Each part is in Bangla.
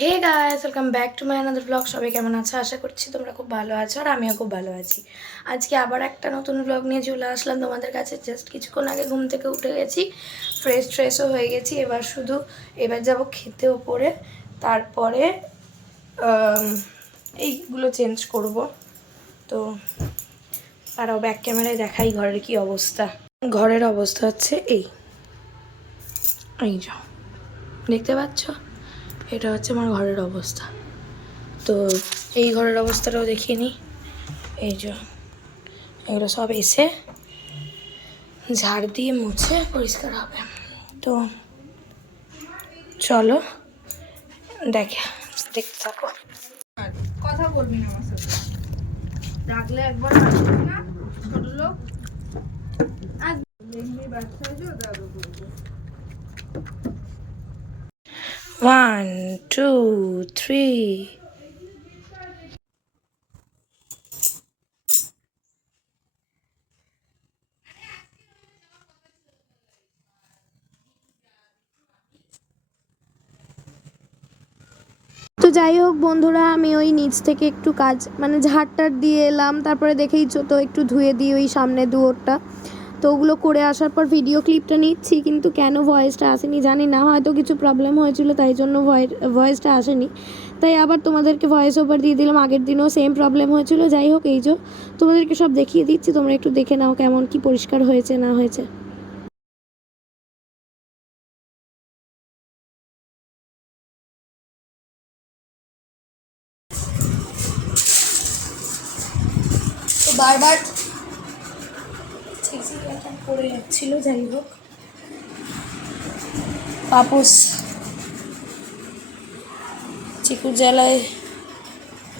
Hey guys, welcome back to my another vlog. সবাই কেমন আছো? আশা করছি তোমরা খুব ভালো আছো আর আমিও খুব ভালো আছি। আজকে আবার একটা নতুন ব্লগ নিয়ে চলে আসলাম তোমাদের কাছে। জাস্ট কিছুক্ষণ আগে ঘুম থেকে উঠে গেছি, ফ্রেশও হয়ে গেছি। এবার যাব খেতে ওপরে, তারপরে এইগুলো চেঞ্জ করব। তো তারাও ব্যাক ক্যামেরায় দেখাই ঘরের কি অবস্থা। ঘরের অবস্থা হচ্ছে এই যাও, দেখতে পাচ্ছ? এটা হচ্ছে আমার ঘরের অবস্থা। তো এই ঘরের অবস্থাটাও দেখিয়ে নিই। এই যে এগুলো সব এসে ঝাড় দিয়ে মুছে পরিষ্কার হবে। তো চলো দেখতে থাকো। কথা বলবি না আমার সাথে, ডাকলে একবার আসবি না। ছোট লোক বাচ্চা হয়েছে, ওটা আরো করবো। 1 2 3। তো যাই হোক বন্ধুরা, আমি ওই নিচ থেকে একটু কাজ ঝাড়টার দিয়ে এলাম। তারপরে দেখেইছো তো, একটু ধুয়ে দিই ওই সামনে দুয়ারটা। তো ওগুলো করে আসার পর ভিডিও ক্লিপটা নিচ্ছি, কিন্তু কেন ভয়েসটা আসেনি জানি না। হয়তো কিছু প্রবলেম হয়েছিল, তাই জন্য ভয়েসটা আসেনি। তাই আবার তোমাদেরকে ভয়েস ওভার দিয়ে দিলাম। আগের দিনও সেম প্রবলেম হয়েছিল। যাই হোক, এই যে তোমাদেরকে সব দেখিয়ে দিচ্ছি, তোমরা একটু দেখে নাও কেমন কি পরিষ্কার হয়েছে না হয়েছে। তো বারবার পড়ে যাচ্ছিল। যাই হোক, পাপোস চিকুর জ্বালায়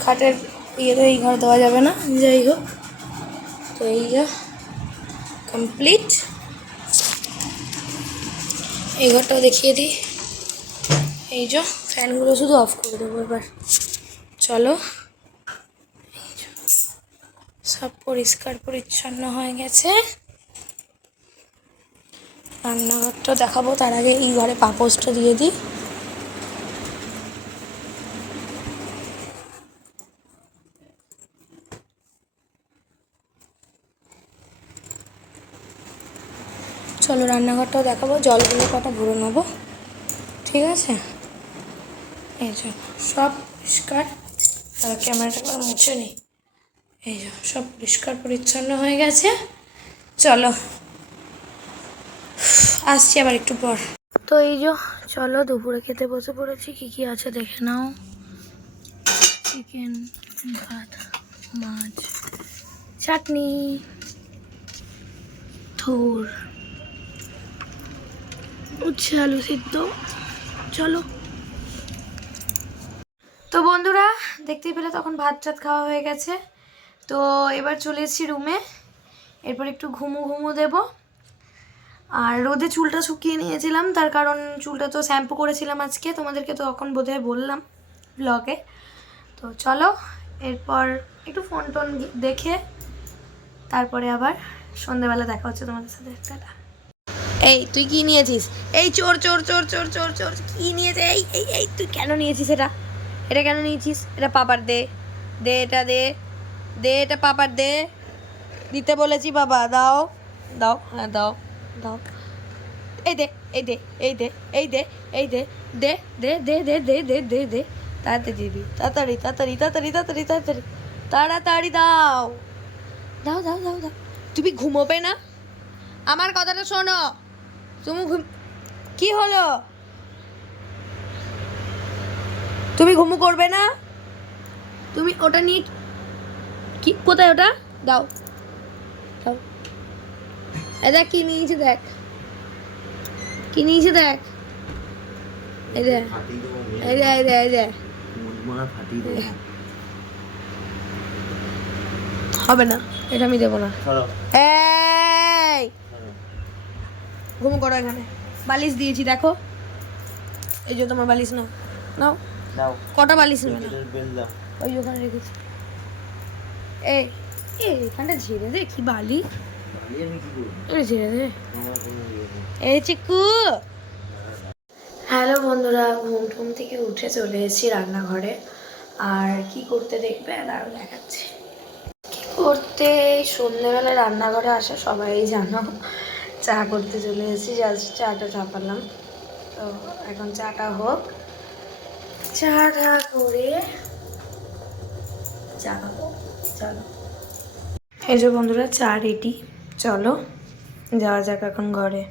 খাটের ইয়েতে এই ঘর দেওয়া যাবে না। যাই হোক, তো এই যা কমপ্লিট। এই ঘরটাও দেখিয়ে দিই। এই যে ফ্যানগুলো শুধু অফ করে দেবো এবার। চলো, সব পরিষ্কার পরিচ্ছন্ন হয়ে গেছে। রান্নাঘরটা দেখাবো, তার আগে এই ঘরে পাপোসটা দিয়ে দিই। চলো রান্নাঘরটাও দেখাবো। জলগুলো কটা ভরে নেবো, ঠিক আছে? এই যে সব পরিষ্কার। ক্যামেরাটা করে মুছে নিই। এই যে সব পরিষ্কার পরিচ্ছন্ন হয়ে গেছে। চলো আসছি আবার একটু পর। তো এই যে চলো দুপুরে খেতে বসে পড়েছি। কি কি আছে দেখে নাও। চিকেন, ভাত, মাছ, চাটনি, থোর, উচ্ছে আলু সিদ্ধ। চলো। তো বন্ধুরা, দেখতেই পেলে তখন ভাত টাত খাওয়া হয়ে গেছে। তো এবার চলে এসেছি রুমে। এরপর একটু ঘুমু দেব। আর রোদে চুলটা শুকিয়ে নিয়েছিলাম, তার কারণ চুলটা তো শ্যাম্পু করেছিলাম আজকে, তোমাদেরকে তো তখন বোধহয় বললাম ব্লগে। তো চলো এরপর একটু ফোন টোন দেখে তারপরে আবার সন্ধ্যেবেলা দেখা হচ্ছে তোমাদের সাথে। একটা এই তুই কি নিয়েছিস? এই চোর চোর চোর চোর চোর চোর কি নিয়েছে? এই এই এই তুই কেন নিয়েছিস এটা? এটা কেন নিয়েছিস? এটা পাপার দে, দে এটা দে, দে এটা পাপার দে। দিতে বলেছি বাবা, দাও দাও, হ্যাঁ দাও দাও। এই দে এই দে এই দে এই দে এই দে, দে দে দে দে দে দে দে দে। তাড়াতাড়ি দিবি, তাড়াতাড়ি তাড়াতাড়ি তাড়াতাড়ি তাড়াতাড়ি তাড়াতাড়ি তাড়াতাড়ি দাও দাও দাও দাও দাও। তুমি ঘুমোবে না? আমার কথাটা শোনো। তুমি কি হলো? তুমি ঘুমু করবে না? তুমি ওটা নিয়ে কি, কোথায় ওটা? দাও দাও। এই দেখ কি নিয়েছে, দেখ কি নিয়েছে, দেখ। এই দে এই দে এই দে এই দে। হবে না, এটা আমি দেবো না। এই ঘুমু করো এখানে। বালিশ দিয়েছি দেখো। এই যে তোমার বালিশ, নাও নাও। কটা বালিশ নেবে না? ওই ওখানে রেখেছি। এই এখানটা ঝেড়ে দে, কি বালি ঝেড়ে দে। এই চিকু, হ্যালো হ্যালো বন্ধুরা, ঘুম টুম থেকে উঠে চলে এসেছি রান্নাঘরে। আর কি করতে দেখবে আরও দেখাচ্ছি। কি করতে, সন্ধ্যেবেলা রান্নাঘরে আসা সবাই জানো। চা করতে চলে এসেছি, জাস্ট চাটা চাপালাম। তো এখন চাটা হোক, চাটা করে চা খাবো। চলো, এই যে বন্ধুরা চা রেডি, চলো যাওয়া যাক এখন ঘরে।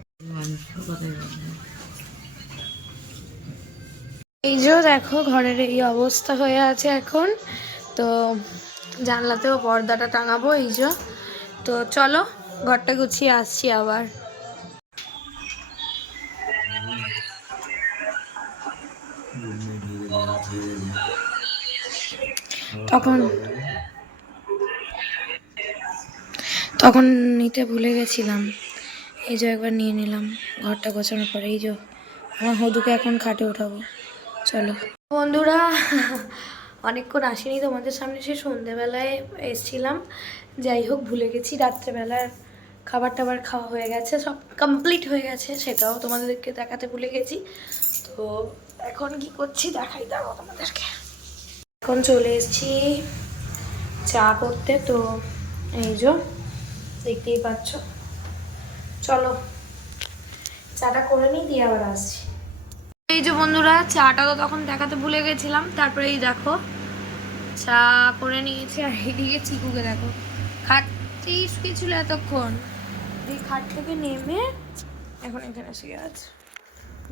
এই যে দেখো ঘরের এই অবস্থা হয়ে আছে এখন। তো জানলাতেও পর্দাটা টাঙাবো, এই যে। তো চলো ঘরটা গুছিয়ে আসছি আবার। তখন তখন নিতে ভুলে গেছিলাম, এই যে একবার নিয়ে নিলাম ঘরটা গোছানোর পরে। এই যে আমার হদুকে এখন খাটে ওঠাবো, চলো। বন্ধুরা অনেকক্ষণ আসিনি তোমাদের সামনে, সে সন্ধ্যেবেলায় এসছিলাম। যাই হোক, ভুলে গেছি, রাত্রেবেলার খাবার টাবার খাওয়া হয়ে গেছে, সব কমপ্লিট হয়ে গেছে, সেটাও তোমাদেরকে দেখাতে ভুলে গেছি। তো এখন কি করছি দেখাই দাও তোমাদেরকে। এখন চলে এসেছি চা করতে, তো এই যে দেখতেই পাচ্ছ। চলো চাটা করে নিই, দিয়ে আবার আসছি। এই যে বন্ধুরা, চাটা তো তখন দেখাতে ভুলে গেছিলাম। তারপরে এই দেখো চা করে নিয়েছি। আর এদিকে চিকুকে দেখো, খাটতেই শুয়েছিল এতক্ষণ, এই খাট থেকে নেমে এখন এখানে শুয়ে আছে,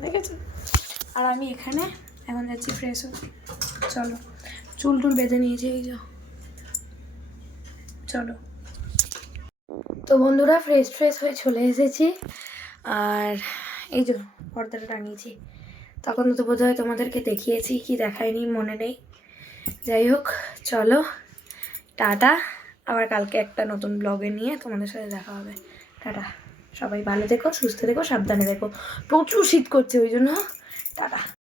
দেখেছো? আর আমি এখানে এখন যাচ্ছি ফ্রেশ হতে। চলো, চুল টুল বেঁধে নিয়েছি, এই যে। চলো। তো বন্ধুরা ফ্রেশ হয়ে চলে এসেছি। আর এই যে পর্দাটা টাঙিয়েছি, তখন তো বোধহয় তোমাদেরকে দেখিয়েছি, কি দেখায়নি মনে নেই। যাই হোক, চলো টাটা। আবার কালকে একটা নতুন ব্লগে নিয়ে তোমাদের সাথে দেখা হবে। টাটা, সবাই ভালো থেকো, সুস্থ থেকো, সাবধানে থেকো। প্রচুর শীত করছে, ওই জন্য টাটা।